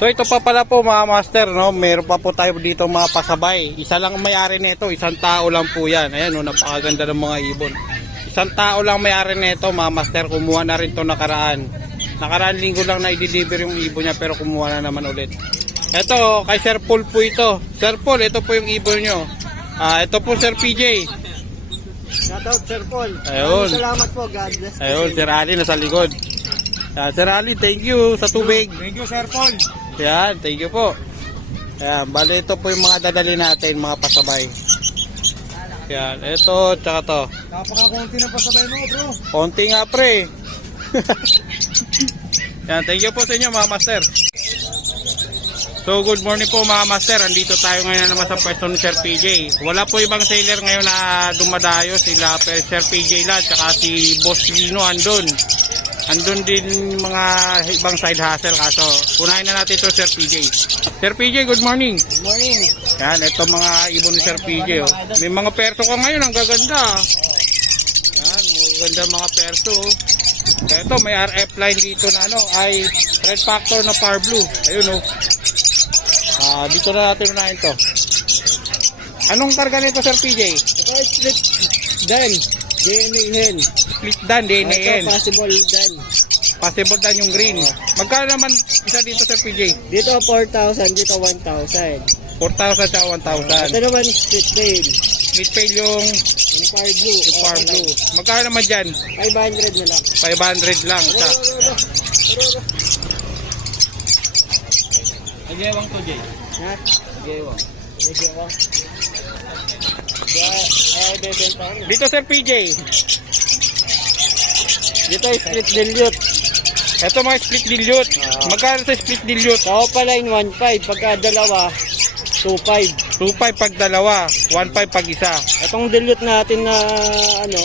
So ito pa pala po mga master, no? Meron pa po tayo dito mga pasabay. Isa lang ang may-ari nito, isang tao lang po yan. Ayan, no, napakaganda ng mga ibon. Isang tao lang may-ari nito, mga master. Kumuha na rin to nakaraan. Nakaraan linggo lang na i-deliver yung ibon niya pero kumuha na naman ulit. Ito, kay Sir Paul po ito. Sir Paul, ito po yung ibon nyo. Ah, ito po Sir PJ. Shoutout Sir Paul. Ayun. Maraming Salamat po. God bless. Ayun, Sir Ali nasa likod. Ah, Sir Ali, thank you sa tubig. Thank you Sir Paul. Yan, thank you po. Yan, bali ito po yung mga dadali natin, mga pasabay. Yan, ito, tsaka to. Napaka-konti ng pasabay mo bro. Konti nga pre. Yan, thank you po sa inyo mga master. So good morning po mga master. Andito tayo ngayon naman sa pwesto ni Sir PJ. Wala po ibang seller ngayon na dumadayo. Sila Sir PJ lang. Tsaka si Boss Lino andun. Andun din mga ibang side hustle. Kaso unahin na natin ito Sir PJ. Sir PJ, good morning. Good morning. Yan, ito mga ibon ni Sir PJ. Oh. May mga perso ka ngayon. Ang gaganda. Yan, maganda mga perso. oh. Ito, may RF line dito na ano, ay red factor na power blue. Ayun oh. Ah, dito na natin unahin to. Anong karga nito Sir PJ? Ito ay split dan. DNA hen. Split dan, DNA Ito possible dan. Possible dan yung green. Magkano naman isa dito Sir PJ? Dito 4,000, dito 1,000. 4,000 sa Ito 1,000. naman split tail. Split fail yung, Yung far blue. yung power blue. Magkano naman dyan? 500 na lang. 500 lang ro. Nagyewang to Jay. Ha? Nagyewang. Nagyewang. Ay, bebenta ko. Dito Sir PJ. Dito ay split dilute. Ito mga split dilute. Ah. Magkano sa split dilute? Sa Opa line 1.5. Pagka dalawa, 2.5. 2.5 pag dalawa, 1.5 pag isa. Itong dilute natin na ano,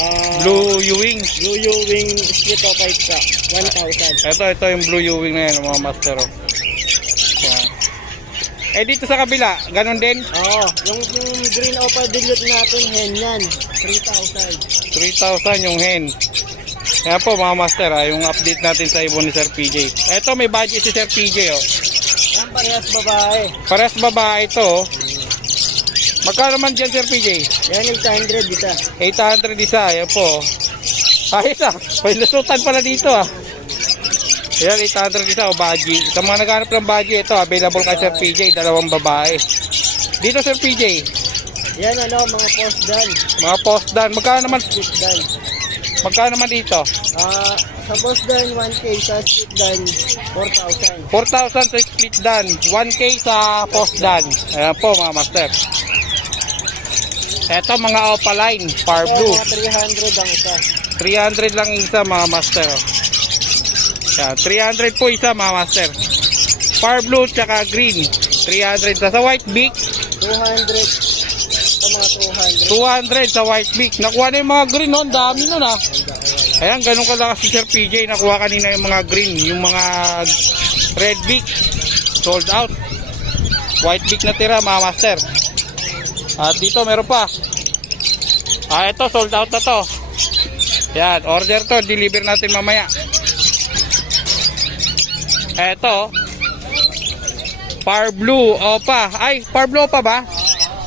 ah, Blue Ewing. Blue U-Wing split o 5 ka. 1,000. Ito, ito yung Blue Ewing na yan, mga master. Oh. Yan. Eh dito sa kabila, ganun din. Oo, yung, yung green Opa dilute natin, hen yan. 3,000. 3,000 yung hen. Kaya po mga master, ah, yung update natin sa ibon ni Sir PJ. Ito may budget si Sir PJ. Oh. Yan parehas babae. Parehas babae ito. Oh. Magkano man dyan Sir PJ? Yan 800 isa. 800 isa, ayan po. Ayos ah, may lusutan pala dito ah. Ayan, 800 isa o baji. Sa mga naghanap ng baji, ito available kay Sir PJ, dalawang babae. Dito Sir PJ, Yan ano, mga post dan. mga post dan. Magkano naman, Split dan. magkano naman dito? Ah, sa post dan 1K, sa split dan 4,000. 4,000 sa split dan, 1K sa post dan. Ayan po mga master. Ito mga opaline, far blue. mga 300 ang isa. 300 lang isa mga master. Yan, 300 po isa mga master. Far blue tsaka green. 300 sa, sa white beak. 200. Ito mga 200. 200 sa white beak. Nakuha na yung mga green no? Ang dami nun ah. Ayan, ganun kalakas si Sir PJ. Nakuha kanina yung mga green. Yung mga red beak. Sold out. White beak na tira mga master. At dito meron pa. Ah, ito sold out na to. Yan, order to. Deliver natin mamaya. Eto. Par blue opa. Ay, par blue opa ba?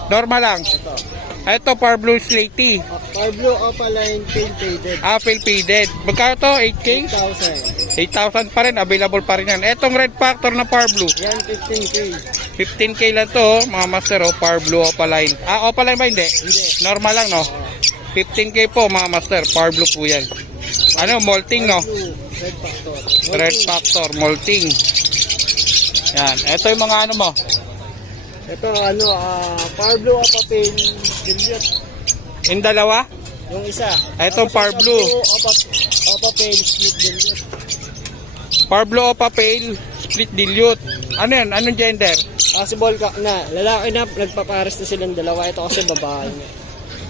Normal lang. Ito. Ito par blue slaty. Ah, Far blue Opa line paint faded. Apple faded. Magkano to? 8K? 8,000. 8,000 pa rin. Available pa rin yan. Etong red factor na par blue. Yan 15K. 15K lang to, oh, mga master. Oh, par blue opaline. Ah, opaline ba hindi? Hindi. Normal lang, no? 15K po, mga master. Par blue po yan. Ano, molting, no? Red factor. Red factor, molting. Yan. Ito yung mga ano mo. Ito ano, ah, far blue Opa paint dilute. Yung dalawa? Yung isa. Ito, sa blue. Paint split dilute. Par blue pale, split dilute. Ano yan? Anong gender? Possible ka na. Lalaki na, nagpapares na silang dalawa. Ito kasi babae niya.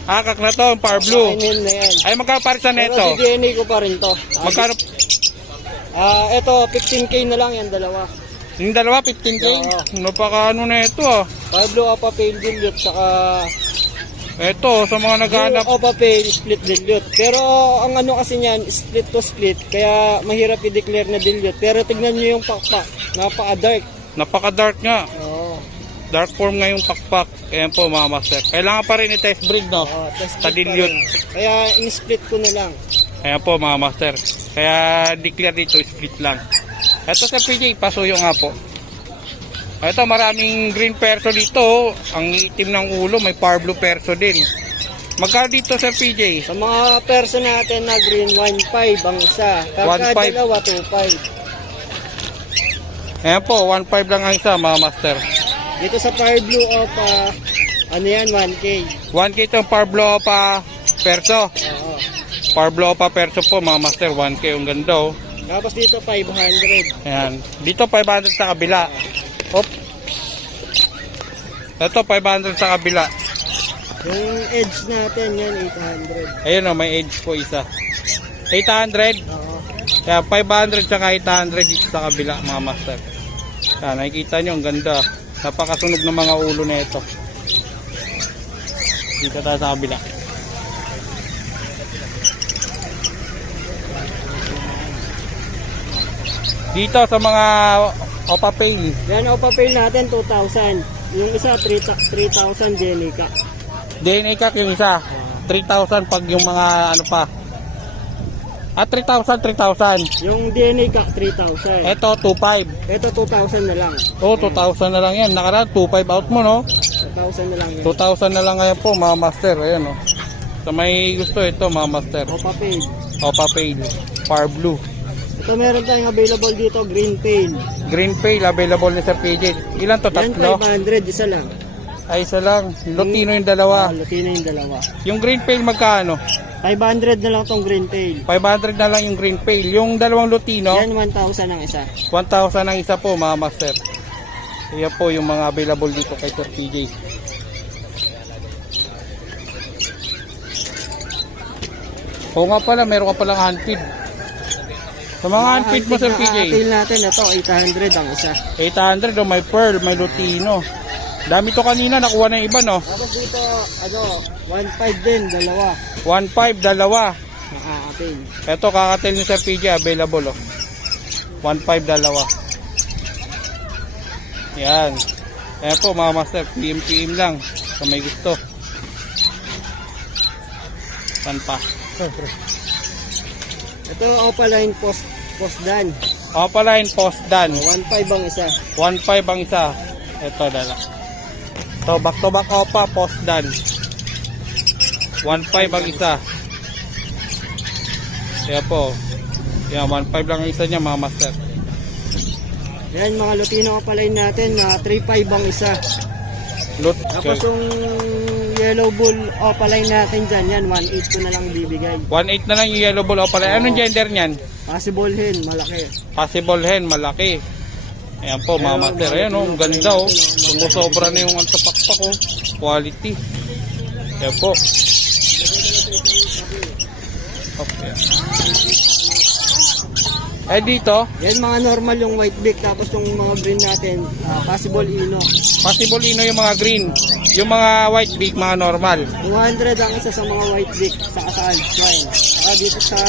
Akak na to, par blue. Kainin na yan. Ay, magkano parisan Pero nito? si DNA ko pa rin to. Magkano? Ah, ito 15k na lang yan dalawa. Yung dalawa, 15K? Oo. Napaka ano na ito ah. Pablo Apa Pale Dilute saka Eto, sa mga naghahanap. Yung Opa Pale, split dilute. Pero ang ano kasi niyan, split to split. Kaya mahirap i-declare na dilute. Pero tignan nyo yung pakpak. Napaka-dark. Napaka-dark nga. Oo. Dark form nga yung pakpak. Ayan po mga master. Kailangan pa rin i-test breed, no? Oo, test Sa split pa dilute. rin. Kaya in-split ko na lang. Ayan po mga master. Kaya declare dito, split lang. Ito sa PJ, pasuyo nga po. Ito, maraming green perso dito. Ang itim ng ulo, may par blue perso din. Magkano dito sa PJ? Sa mga person natin na green 1.5 ang isa. Pagka 1.5. dalawa 2.5. Ayan po, 1.5 lang ang isa mga master. Dito sa Fire Blue Opa, ano yan, 1K. 1K itong par blue pa perso. Oo. Par blue pa perso po mga master, 1K. Ang ganda oh. Tapos dito 500. Ayan. Dito 500 sa kabila. Op. Ito 500 sa kabila. Yung edge natin yan 800. Ayun oh, may edge po isa. 800. Oo. Kaya 500 tsaka 800 dito sa kabila mga master. Kaya nakikita nyo, ang ganda. Napakasunog ng mga ulo na ito. Dito tayo sa kabila. Dito sa mga Opa Pale. Yan Opa Pale natin 2,000. Yung isa 3,000 3,000 Jenica. DNA ka yung isa. 3,000 pag yung mga ano pa. Ah, 3,000, 3,000. Yung Jenica 3,000. Ito, 2,500. Ito 2,000 na lang. Oo, 2,000 na lang yan. Nakaraan, 2,500 out mo, no? 2,000 na lang yan. 2,000 na lang ngayon po, mga master. Ayan, oh. Sa may gusto ito, mga master. Opa Pale. Opa Pale. Far Blue. Ito meron tayong available dito, Green Pale. Green Pale, available ni Sir PJ. Ilan to? Yan Tatlo? 500, isa lang. Ay, isa lang. Lutino yung dalawa. Ah, Lutino yung dalawa. Yung Green Pale, magkano? 500 na lang tong Green Pale. 500 na lang yung Green Pale. Yung dalawang Lutino, Yan 1,000 ang isa. 1,000 ang isa po, mga master. Iyan po yung mga available dito kay Sir PJ. Oo nga pala, meron ka palang handfeed. Sa mga handfeed mo, Sir PJ, Atil natin ito, 800 ang isa. 800 o may pearl, may lutino. Dami to kanina, nakuha na yung iba, no? Tapos dito, ano, 1.5 din, dalawa. 1.5, dalawa. Nakakatil. Ito, kakatil ni Sir PJ, available, oh. 1.5, dalawa. Yan. Ayan po, mga master, PM-PM lang. Kung may gusto. Saan pa? Ito, Opaline Post, Post Dan. Opaline post dan. 1.5 ang isa. 1.5 ang isa. Ito dala. To back to back opa post dan. 1.5 ang isa. Kaya po. Yan 1.5 lang ang isa niya mga master. Yan, mga Lutino Opaline natin, na 3.5 ang isa. Loot. Tapos yung Yellow Bull Opaline natin dyan, yan, 1.8 ko na lang bibigay. 1.8 na lang yung yellow ball opaline. Anong gender niyan? Possible hen, malaki. Possible hen, malaki. Ayan po mga master. Ayan oh, ang ganda oh. Sumusobra na yung antapakpak oh. Quality. Ayan po. Okay. Eh dito, Yan, mga normal yung white beak, tapos yung mga green natin, ah, possible ino. possible ino yung mga green. Yung mga white beak, mga normal. 200 ang isa sa mga white beak, saka sa Alps Wine. Saka dito sa,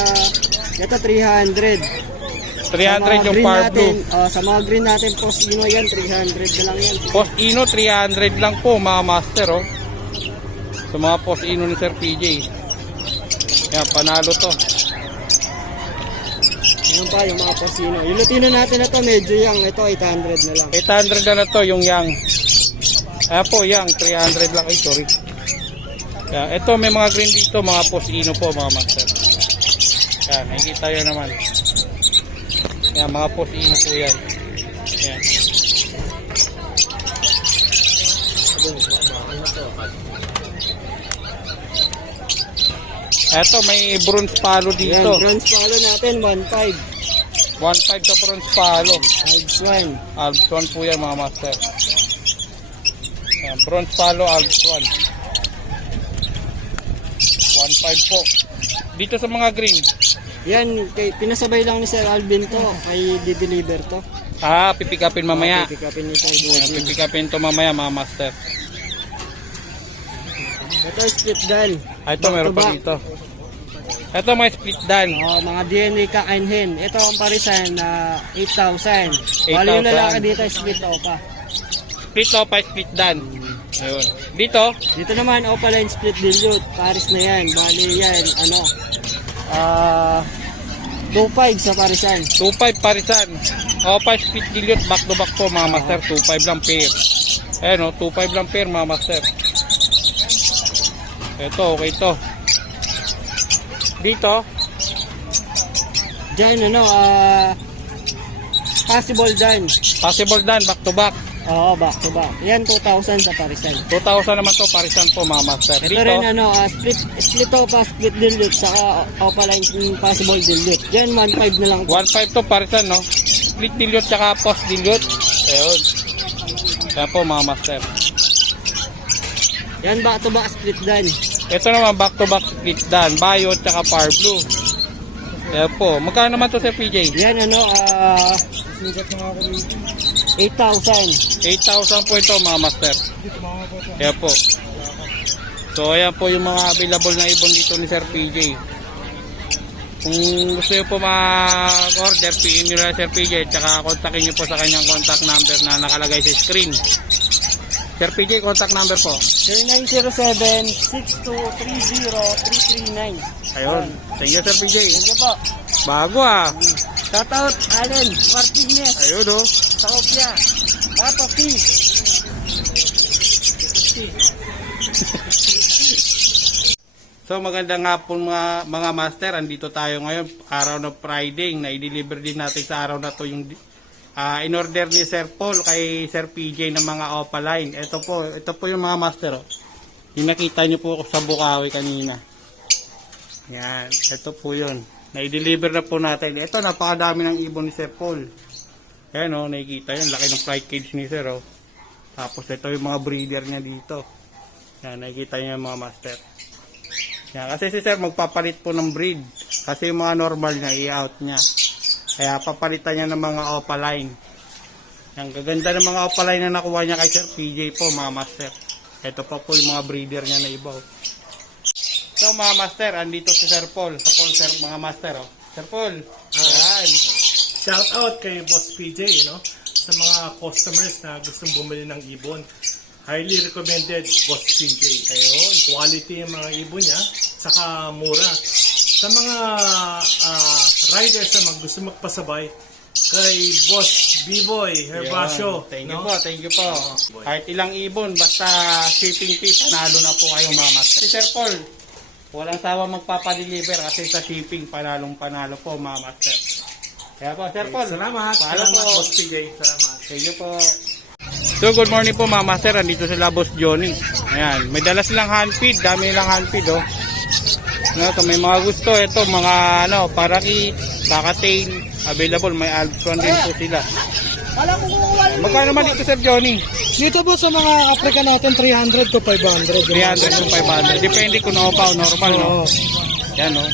ito 300. Sa 300 mga yung natin, blue. ah, sa mga green natin, post ino yan, 300 na lang yan. Post ino, 300 lang po mga master oh. Sa mga post ino ni Sir PJ. Yan, panalo to. Yan pa yung mga posino. Yung Lutino natin na to, medyo young. Ito, 800 na lang. 800 na na to yung yang. Ayan po, yang 300 lang. Ay, sorry. Kaya, ito may mga green dito, mga posino po, mga master. Yan, nakikita yun naman. Yan, mga posino po yan. Yan. Eto, may bronze palo Yan, dito. bronze palo natin, 1.5. 1.5 sa bronze palo. Alps Wine. Alps 1 po yan mga master. Yan, bronze palo Alps 1. 1.5 po. Dito sa mga green. Yan, kay, pinasabay lang ni Sir Alvin to. Kay di-deliver to. Ah, pipikapin mamaya. Pick upin ni Sir Yan, pipikapin to mamaya mga master. Ito split dan. Ah, ito Back meron to pa back. dito. Ito mga split dan. Oh, mga DNA kakainhin. Ito ang parisan na 8,000. 8,000. Bali yung lalaki dito split opa. Split opa, split dan. Ayun. Dito, Dito naman opaline split dilute. Paris na yan. Bali yan ano. Ah 2.5 sa parisan. 2.5 parisan. Opa, split dilute, back to back po mga master. 2.5 lang pair. Ayan o, 2.5 lang pair mga master. Ito, okay to. Dito, Diyan ano ah possible dan. possible dan, back to back. Oo, back to back. Yan 2,000 sa parisan. 2,000 naman to, parisan po mga master. Ito Dito, rin ano, ah, split split opa, split dilute saka opaline possible dilute. Diyan 1.5 na lang. 1.5 to parisan, no? Split dilute tsaka post dilute. Ayun. Yan po mga master. Yan back to back split dan. Ito naman back to back split dan, bio tsaka par blue. Yan po. Magkano naman to sa PJ? Yan ano, ah 8,000. 8,000 po ito mga master. Yan po. So ayan po yung mga available na ibon dito ni Sir PJ. Kung gusto nyo po mag-order, PM nyo lang Sir PJ tsaka kontakin nyo po sa kanyang contact number na nakalagay sa screen. Sir PJ, contact number po. 0907-6230-339. Ayun. Thank you Sir PJ. Thank you po. Bago ah. Shoutout, Allen, Martinez, Ayun oh. sa Opia, Papa P. So magandang hapon mga mga master, andito tayo ngayon araw ng Friday na i-deliver din natin sa araw na to yung ah, in-order ni Sir Paul kay Sir PJ ng mga Opaline. Ito po, ito po yung mga master oh. Yung nakita niyo po sa Bukawi kanina. Yan, ito po yun. Na-deliver na po natin. Ito napakadami ng ibon ni Sir Paul. Ayan oh, nakikita yun, laki ng flight cage ni Sir oh. Tapos ito yung mga breeder niya dito. Yan, nakikita niyo yung mga master. Yan, kasi si sir magpapalit po ng breed. Kasi yung mga normal niya, i-out niya. Kaya papalitan niya ng mga opaline. Yan, gaganda ng mga opaline na nakuha niya kay Sir PJ po, mga master. Ito pa po yung mga breeder niya na iba. So mga master, andito si Sir Paul. Sir Paul, sir, mga master. Oh. Sir Paul, yan. Shout out kay Boss PJ, no? Sa mga customers na gustong bumili ng ibon. Highly recommended Boss PJ. Ayun, quality yung mga ibon niya, saka mura. Sa mga ah, riders na mag gusto magpasabay, kay Boss B-Boy Herbacio. Thank you no? po, thank you po. Kahit ilang ibon, basta shipping fee, panalo na po kayo mga master. Si Sir Paul, walang sawa magpapadeliver kasi sa shipping, panalong panalo po mga master. Kaya po, Sir Paul. Salamat. Paalam Salamat, po. Boss PJ. Salamat. Thank you po. So, good morning po mga master. Andito sila Boss Johnny. Ayan, may dala silang hand feed. Dami nilang hand feed, oh. Ano, to, may mga gusto. Ito, mga ano, paraki, kakatail, available. May albstron din po sila. Magkano naman dito, Sir Johnny? Dito po sa mga Africa natin, 300 to 500. 300 to 500. Depende kung naupa o normal, no? Oo. Yan, no?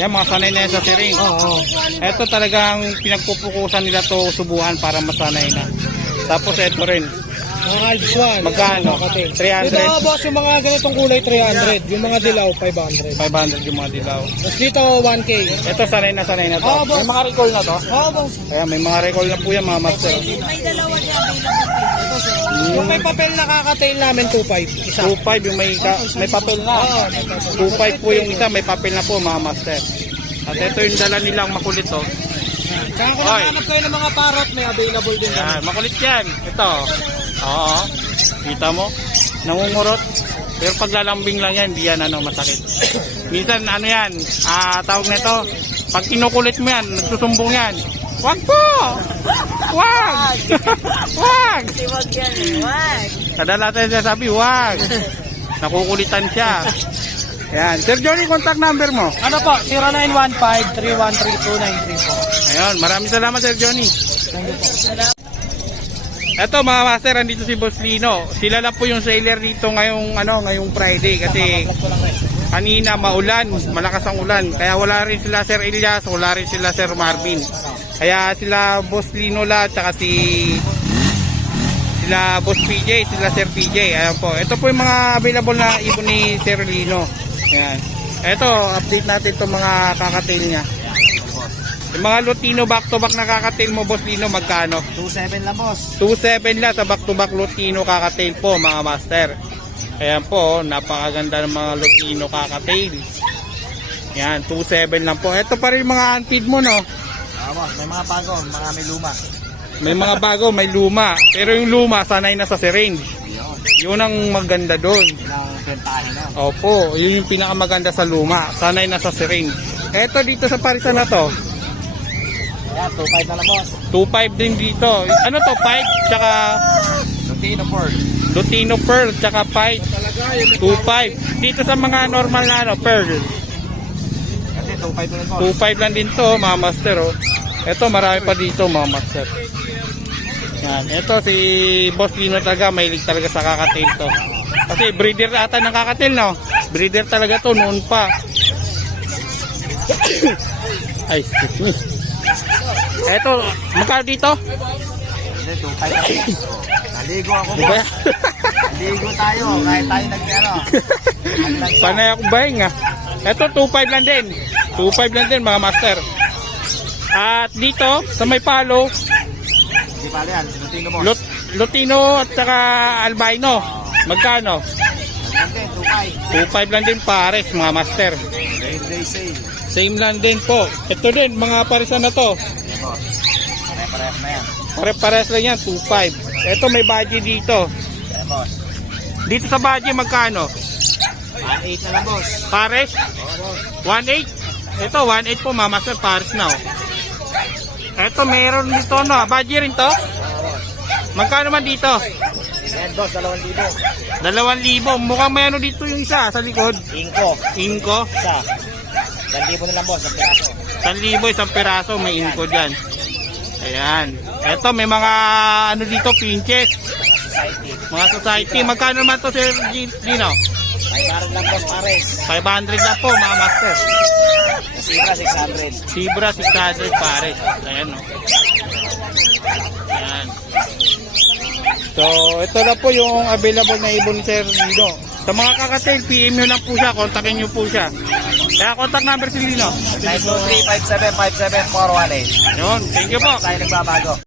Yan, mga sanay na yan sa siring. Oo. Ito talagang pinagpupukusan nila to subuhan para masanay na. Tapos ito rin, Mga Alps 1. Magkano? 300. 300. Dito boss, yung mga ganitong kulay, 300. Yung mga dilaw, 500. 500 yung mga dilaw. Tapos dito, 1K. Ito sanay na sanay na to. Oo, boss. may mga recall na to. Oo, boss. Kaya may mga recall na po yan mga master. Yung may papel na kakatail namin, 2.5. Isa. 2.5 yung may, ka, may papel na. Oo, may papel. 2.5 po yung isa, may papel na po mga master. At ito yung dala nilang makulit to. Tsaka kung Oy. naghanap kayo ng mga parrot, may available din. Yan, makulit yan. Ito. Oo. Kita mo? Nangungurot. Pero paglalambing lang yan, hindi yan ano, masakit. Minsan, ano yan, ah, tawag nito, pag kinukulit mo yan, nagsusumbong yan. Wag po! Wag! wag! Wag yan wag. Kadalasan siya sabi, wag. Nakukulitan siya. Yan. Sir Johnny, contact number mo. Ano po? 0915-313293 po. Ayun, maraming salamat Sir Johnny. Eto mga master, andito si Boss Lino. Sila lang po yung sailor dito ngayong ano, ngayong Friday kasi kanina maulan, malakas ang ulan. Kaya wala rin sila Sir Elias, wala rin sila Sir Marvin. Kaya sila Boss Lino la, tsaka si sila Boss PJ, sila Sir PJ. Ayan po. Ito po yung mga available na ibon ni Sir Lino. Ayan. Ito, update natin itong mga kakatail niya. Yung mga Lutino back-to-back na kakatail mo, Boss Lino, magkano? 2.7 lang boss. 2.7 lang sa back-to-back Lutino kakatail po, mga master. Ayan po, napakaganda ng mga Lutino kakatail. Yan, 2.7 lang po. Ito pa rin mga unfeed mo, no? Ah, boss, may mga bago, mga may luma. May mga bago, may luma. Pero yung luma, sanay na sa syringe. Yun, Yun ang maganda doon. ilang bentahe na. Opo, yun yung pinakamaganda sa luma. Sanay na sa syringe. Eto dito sa parisan na to, Yan, 2.5 na lang boss. 2.5 din dito. Ano to, 5? Tsaka Lutino Ford. Lutino Pearl, tsaka 5. 2.5. Dito sa mga normal na ano, Pearl. Kasi 2.5 na lang boss. 2.5 lang din to, mga master. Oh. Ito, marami pa dito, mga master. Yan. Ito, si Boss Lino talaga, mahilig talaga sa kakatail to. Kasi breeder ata ng kakatail, no? Breeder talaga to, noon pa. Ay, excuse me. Ito, magkano dito? Hindi, 2.5 na lang boss. Oh, Naligo ako boss. Naligo tayo, kahit tayo nag-ano. Panay ako buying ah. Ito 2.5 lang din. 2.5 lang din mga master. At dito sa may palo, Hindi pala yan, Lutino boss. Lut Lutino at saka albino. Magkano? Hindi, 2.5. 2.5 lang din pares mga master. Rain day sale. Same lang din po. Ito din mga parisan na to. Pare-parehas na yan. Pare-pares lang yan 2.5. Ito may budget dito. Boss. Dito sa budget magkano? 1.8 na lang boss. Pares? Oo boss. 1.8. Ito 1.8 po mga master pares na. oh. Ito meron dito no. Budget rin to? Magkano man dito? Yan boss, 2,000. Dalawang libo. Mukhang may ano dito yung isa sa likod. Inko. Inko. Isa. 1,000 na lang boss, ang piraso. San libo isang piraso. May inko dyan. Ayan. Eto may mga ano dito pinches. Society. Mga society. Magkano naman to Sir Gino? 500 lang boss, pares. 500 na po mga master. Sibra, 600. Sibra 600 pares. Ayan o. Ayan. So, ito na po yung available na ibon Sir Lino. Sa mga kakatail, PM nyo lang po siya. Kontakin nyo po siya. Kaya contact number si Lino. 923-5757-418. Yun. Thank you po. Tayo nagbabago.